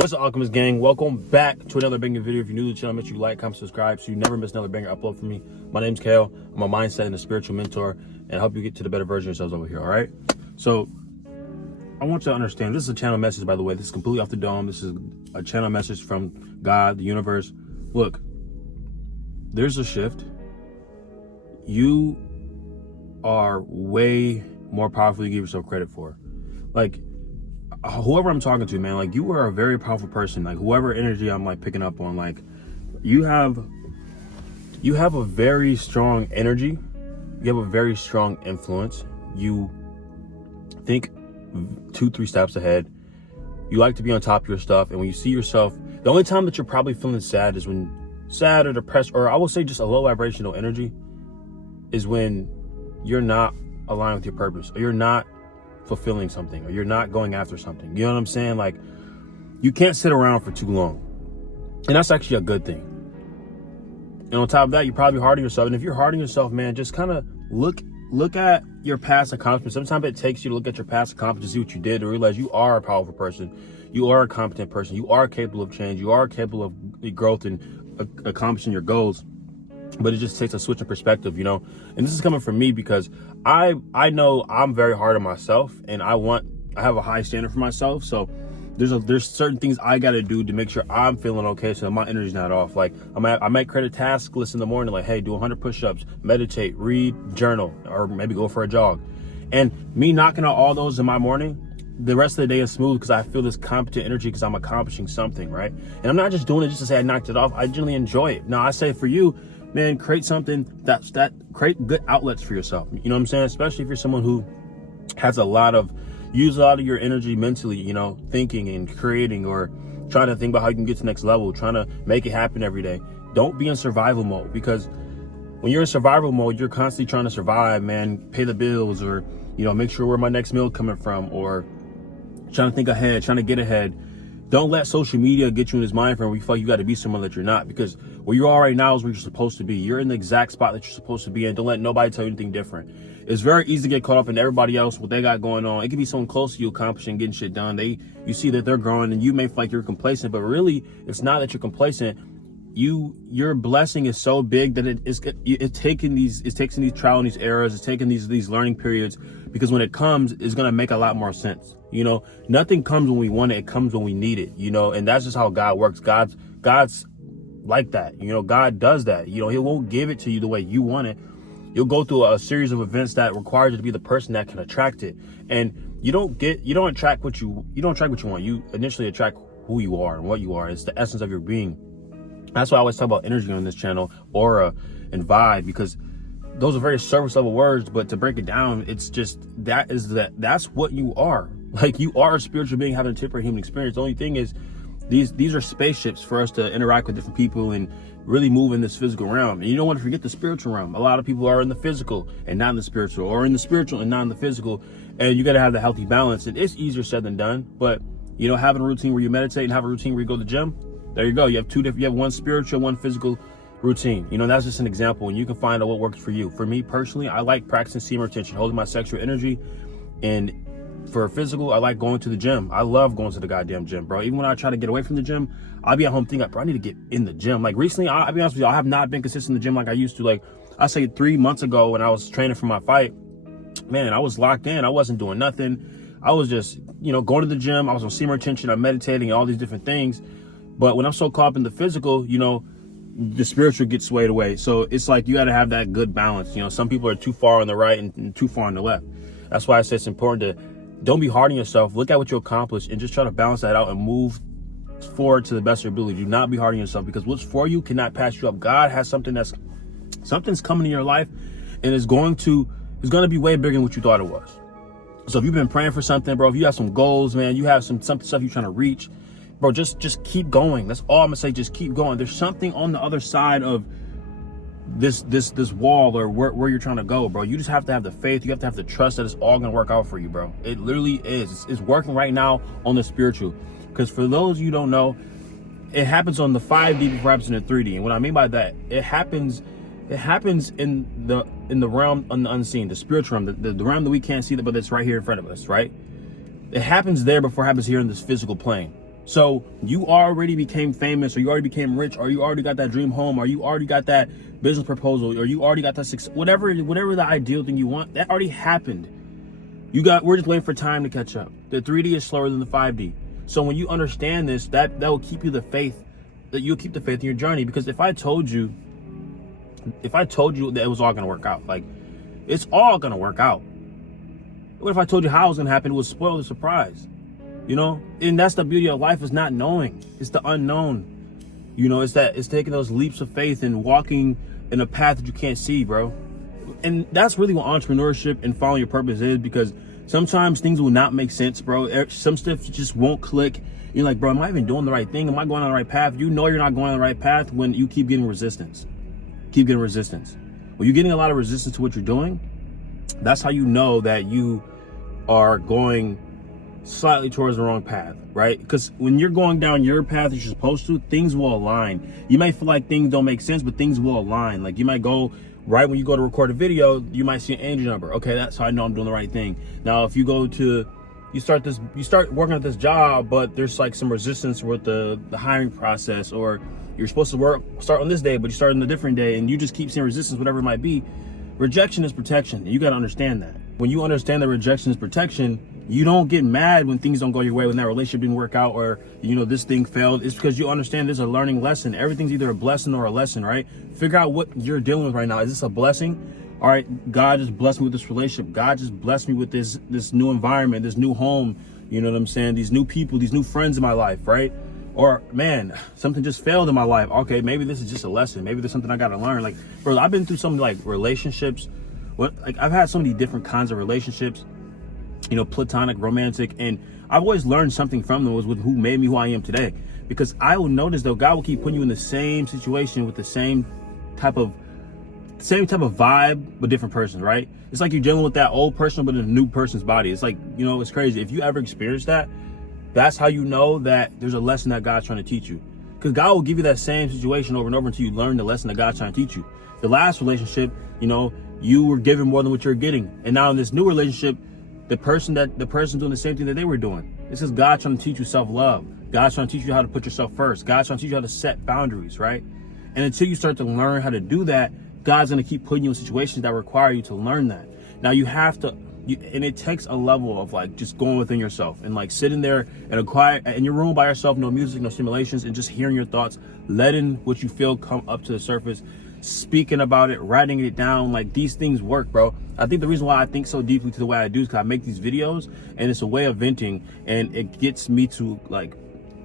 What's up, Alchemist gang? Welcome back to another banger video. If you're new to the channel, make sure you like, comment, subscribe so you never miss another banger upload from me. My name's Kale. I'm a mindset and a spiritual mentor, and I help you get to the better version of yourselves over here, all right? So I want you to understand, this is a channel message, by the way. This is completely off the dome. This is a channel message from God, the universe. Look, there's a shift. You are way more powerful than you give yourself credit for. Like, whoever I'm talking to, man, like, you are a very powerful person. Like, whoever energy I'm like picking up on, like, you have a very strong energy. You have a very strong influence. You think 2-3 steps ahead. You like to be on top of your stuff. And when you see yourself, the only time that you're probably feeling sad is when sad or depressed, or I will say just a low vibrational energy, is when you're not aligned with your purpose, or you're not fulfilling something, or you're not going after something. You know what I'm saying? Like, you can't sit around for too long, and that's actually a good thing. And on top of that, you're probably hard on yourself. And if you're hard on yourself, man, just kind of look at your past accomplishments. Sometimes it takes you to look at your past accomplishments, to see what you did, to realize you are a powerful person, you are a competent person, you are capable of change, you are capable of growth and accomplishing your goals. But it just takes a switch in perspective, you know. And this is coming from me because I know I'm very hard on myself, and I have a high standard for myself. So there's certain things I got to do to make sure I'm feeling okay, so my energy's not off. Like, I might create a task list in the morning, like, hey, do 100 push-ups, meditate, read, journal, or maybe go for a jog. And me knocking out all those in my morning, the rest of the day is smooth because I feel this competent energy because I'm accomplishing something, right? And I'm not just doing it just to say I knocked it off. I genuinely enjoy it. Now, I say for you, man, create something that create good outlets for yourself. You know what I'm saying? Especially if you're someone who has use a lot of your energy mentally, you know, thinking and creating, or trying to think about how you can get to the next level, trying to make it happen every day. Don't be in survival mode, because when you're in survival mode, you're constantly trying to survive, man, pay the bills, or, you know, make sure where my next meal coming from, or trying to think ahead, trying to get ahead. Don't let social media get you in this mind frame where you feel like you got to be someone that you're not, because where you are right now is where you're supposed to be. You're in the exact spot that you're supposed to be in. Don't let nobody tell you anything different. It's very easy to get caught up in everybody else, what they got going on. It can be someone close to you accomplishing, getting shit done. You see that they're growing, and you may feel like you're complacent, but really it's not that you're complacent. Your blessing is so big that it's taking these trial and these errors, it's taking these learning periods, because when it comes, it's gonna make a lot more sense. You know, nothing comes when we want it, it comes when we need it, you know, and that's just how God works. God's like that, you know. God does that, you know. He won't give it to you the way you want it. You'll go through a series of events that requires you to be the person that can attract it. And you don't attract what you want. You initially attract who you are and what you are. It's the essence of your being. That's why I always talk about energy on this channel, aura and vibe, because those are very surface level words, but to break it down, it's just that's what you are. Like, you are a spiritual being having a temporary human experience. The only thing is, these are spaceships for us to interact with different people and really move in this physical realm. And you don't want to forget the spiritual realm. A lot of people are in the physical and not in the spiritual, or in the spiritual and not in the physical. And you got to have the healthy balance. And it's easier said than done. But, you know, having a routine where you meditate and have a routine where you go to the gym, there you go. You have one spiritual, one physical routine. You know, that's just an example, and you can find out what works for you. For me personally, I like practicing semen retention, holding my sexual energy. And for physical, I like going to the gym. I love going to the goddamn gym, bro. Even when I try to get away from the gym, I'll be at home thinking, bro, I need to get in the gym. Like, recently, I'll be honest with you, I have not been consistent in the gym like I used to. Like, I say 3 months ago when I was training for my fight, man, I was locked in. I wasn't doing nothing. I was just, you know, going to the gym. I was on semen retention. I'm meditating, all these different things. But when I'm so caught up in the physical, you know, the spiritual gets swayed away. So it's like you got to have that good balance. You know, some people are too far on the right and too far on the left. That's why I say it's important to don't be hard on yourself. Look at what you accomplished and just try to balance that out and move forward to the best of your ability. Do not be hard on yourself, because what's for you cannot pass you up. God has something's coming in your life, and it's going to be way bigger than what you thought it was. So if you've been praying for something, bro, if you have some goals, man, you have some stuff you're trying to reach, bro, just keep going. That's all I'm gonna say. Just keep going. There's something on the other side of this wall, or where you're trying to go, bro. You just have to have the faith. You have to have the trust that it's all gonna work out for you, bro. It literally is. It's working right now on the spiritual. Because for those of you who don't know, it happens on the 5D before it happens in the 3D. And what I mean by that, it happens in the realm on the unseen, the spiritual realm, the realm that we can't see, but it's right here in front of us, right? It happens there before it happens here in this physical plane. So you already became famous, or you already became rich, or you already got that dream home, or you already got that business proposal, or you already got that success, whatever the ideal thing you want, that already happened. We're just waiting for time to catch up. The 3D is slower than the 5D. So when you understand this, that will keep you the faith, that you'll keep the faith in your journey. Because if I told you that it was all gonna work out, like, it's all gonna work out. What if I told you how it was gonna happen? It would spoil the surprise. You know, and that's the beauty of life, is not knowing. It's the unknown. You know, it's taking those leaps of faith and walking in a path that you can't see, bro. And that's really what entrepreneurship and following your purpose is, because sometimes things will not make sense, bro. Some stuff just won't click. You're like, bro, am I even doing the right thing? Am I going on the right path? You know you're not going on the right path when you keep getting resistance. Keep getting resistance. When you're getting a lot of resistance to what you're doing, that's how you know that you are going slightly towards the wrong path, right? Because when you're going down your path you're supposed to, things will align. You might feel like things don't make sense, but things will align. Like, you might go right when you go to record a video, you might see an angel number. Okay, that's how I know I'm doing the right thing. Now, if you start working at this job, but there's like some resistance with the hiring process, or you're supposed to start on this day, but you start on a different day, and you just keep seeing resistance, whatever it might be. Rejection is protection, and you got to understand that. When you understand that rejection is protection, you don't get mad when things don't go your way, when that relationship didn't work out, or, you know, this thing failed. It's because you understand there's a learning lesson. Everything's either a blessing or a lesson, right? Figure out what you're dealing with right now. Is this a blessing? All right, God just blessed me with this relationship. God just blessed me with this new environment, this new home. You know what I'm saying? These new people, these new friends in my life, right? Or, man, something just failed in my life. Okay, maybe this is just a lesson. Maybe there's something I got to learn. Like, bro, I've been through some like relationships. I've had so many different kinds of relationships, you know, platonic, romantic, and I've always learned something from them, was with who made me who I am today. Because I will notice, though, God will keep putting you in the same situation with the same type of vibe, but different person, right? It's like you're dealing with that old person, but in a new person's body. It's like, you know, it's crazy. If you ever experience that, that's how you know that there's a lesson that God's trying to teach you. Because God will give you that same situation over and over until you learn the lesson that God's trying to teach you. The last relationship, you know, you were given more than what you're getting. And now in this new relationship, the person doing the same thing that they were doing. This is God trying to teach you self-love. God's trying to teach you how to put yourself first. God's trying to teach you how to set boundaries, right? And until you start to learn how to do that, God's going to keep putting you in situations that require you to learn that. Now you have to, and it takes a level of like just going within yourself and like sitting there in your room by yourself, no music, no stimulations, and just hearing your thoughts, letting what you feel come up to the surface, speaking about it, writing it down. Like, these things work, bro. I think the reason why I think so deeply to the way I do is because I make these videos, and it's a way of venting, and it gets me to like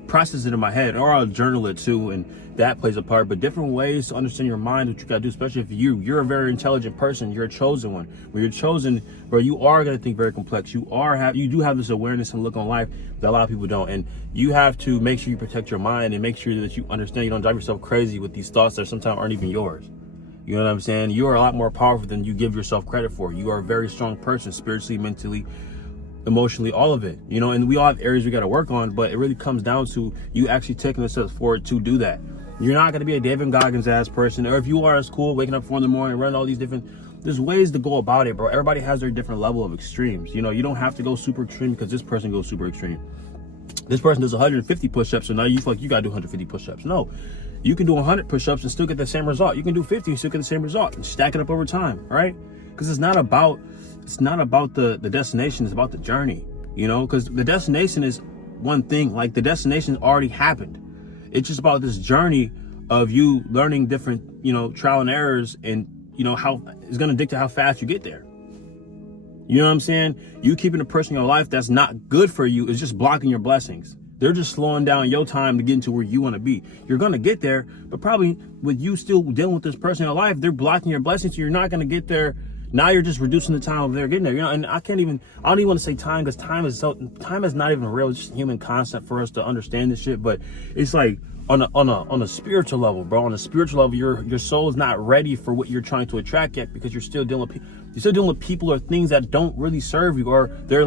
process it in my head, or I'll journal it too, and that plays a part. But different ways to understand your mind, what you gotta do, especially if you're a very intelligent person, you're a chosen one. When you're chosen, bro, you are gonna think very complex. You do have this awareness and look on life that a lot of people don't, and you have to make sure you protect your mind and make sure that you understand you don't drive yourself crazy with these thoughts that sometimes aren't even yours. You know what I'm saying? You are a lot more powerful than you give yourself credit for. You are a very strong person, spiritually, mentally, emotionally, all of it, you know. And we all have areas we got to work on, but it really comes down to you actually taking the steps forward to do that. You're not going to be a David Goggins ass person, or if you are, it's cool, waking up 4 a.m, running all these different, there's ways to go about it, bro. Everybody has their different level of extremes. You know, you don't have to go super extreme because this person goes super extreme. This person does 150 push-ups, so now you feel like you got to do 150 push-ups. No, you can do 100 push-ups and still get the same result. You can do 50 and still get the same result, and stack it up over time, right? Because it's not about the destination, it's about the journey, you know. Because the destination is one thing, like the destination already happened. It's just about this journey of you learning different, you know, trial and errors, and you know how it's going to dictate how fast you get there. You know what I'm saying? You keeping a person in your life that's not good for you is just blocking your blessings. They're just slowing down your time to get into where you want to be. You're going to get there, but probably with you still dealing with this person in your life, they're blocking your blessings, so you're not going to get there. Now you're just reducing the time of their getting there. You know, and I don't even want to say time, because time is not even a real, just human concept for us to understand this shit. But it's like on a spiritual level, bro. On a spiritual level, your soul is not ready for what you're trying to attract yet, because you're still dealing with people or things that don't really serve you, or they're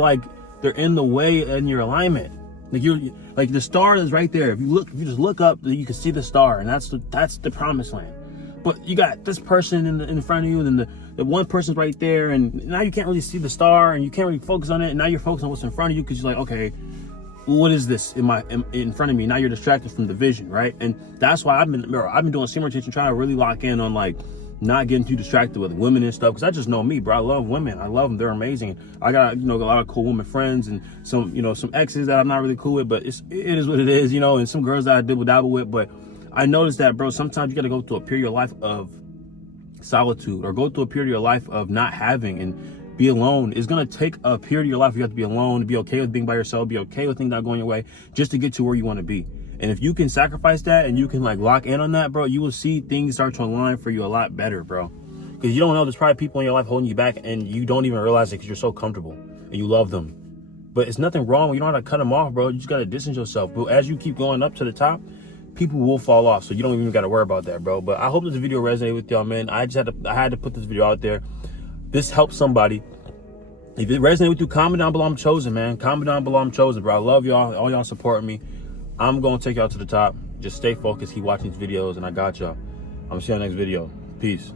in the way in your alignment. Like the star is right there. If you just look up, you can see the star, and that's the promised land. But you got this person in front of you, and then the one person's right there, and now you can't really see the star, and you can't really focus on it, and now you're focused on what's in front of you, because you're like, okay, what is this in front of me? Now you're distracted from the vision, right? And that's why I've been doing semen retention, trying to really lock in on like not getting too distracted with women and stuff, because I just know me, bro. I love women. I love them. They're amazing. I got, a lot of cool women friends, and some, some exes that I'm not really cool with, but it is what it is, and some girls that I dibble dabble with. But I noticed that, bro, sometimes you got to go through a period of life of solitude, or go through a period of your life of not having, and be alone. It's going to take a period of your life where you have to be alone, to be okay with being by yourself, be okay with things not going your way, just to get to where you want to be. And if you can sacrifice that, and you can like lock in on that, bro, you will see things start to align for you a lot better, bro. Because you don't know, there's probably people in your life holding you back, and you don't even realize it because you're so comfortable and you love them. But it's nothing wrong. You don't have to cut them off, bro. You just got to distance yourself. But as you keep going up to the top, people will fall off. So you don't even got to worry about that, bro. But I hope this video resonated with y'all, man. I had to put this video out there. This helps somebody. If it resonated with you, comment down below I'm chosen, man. Comment down below I'm chosen, bro. I love y'all. All y'all supporting me. I'm going to take y'all to the top. Just stay focused. Keep watching these videos, and I got y'all. I'm going to see you on the next video. Peace.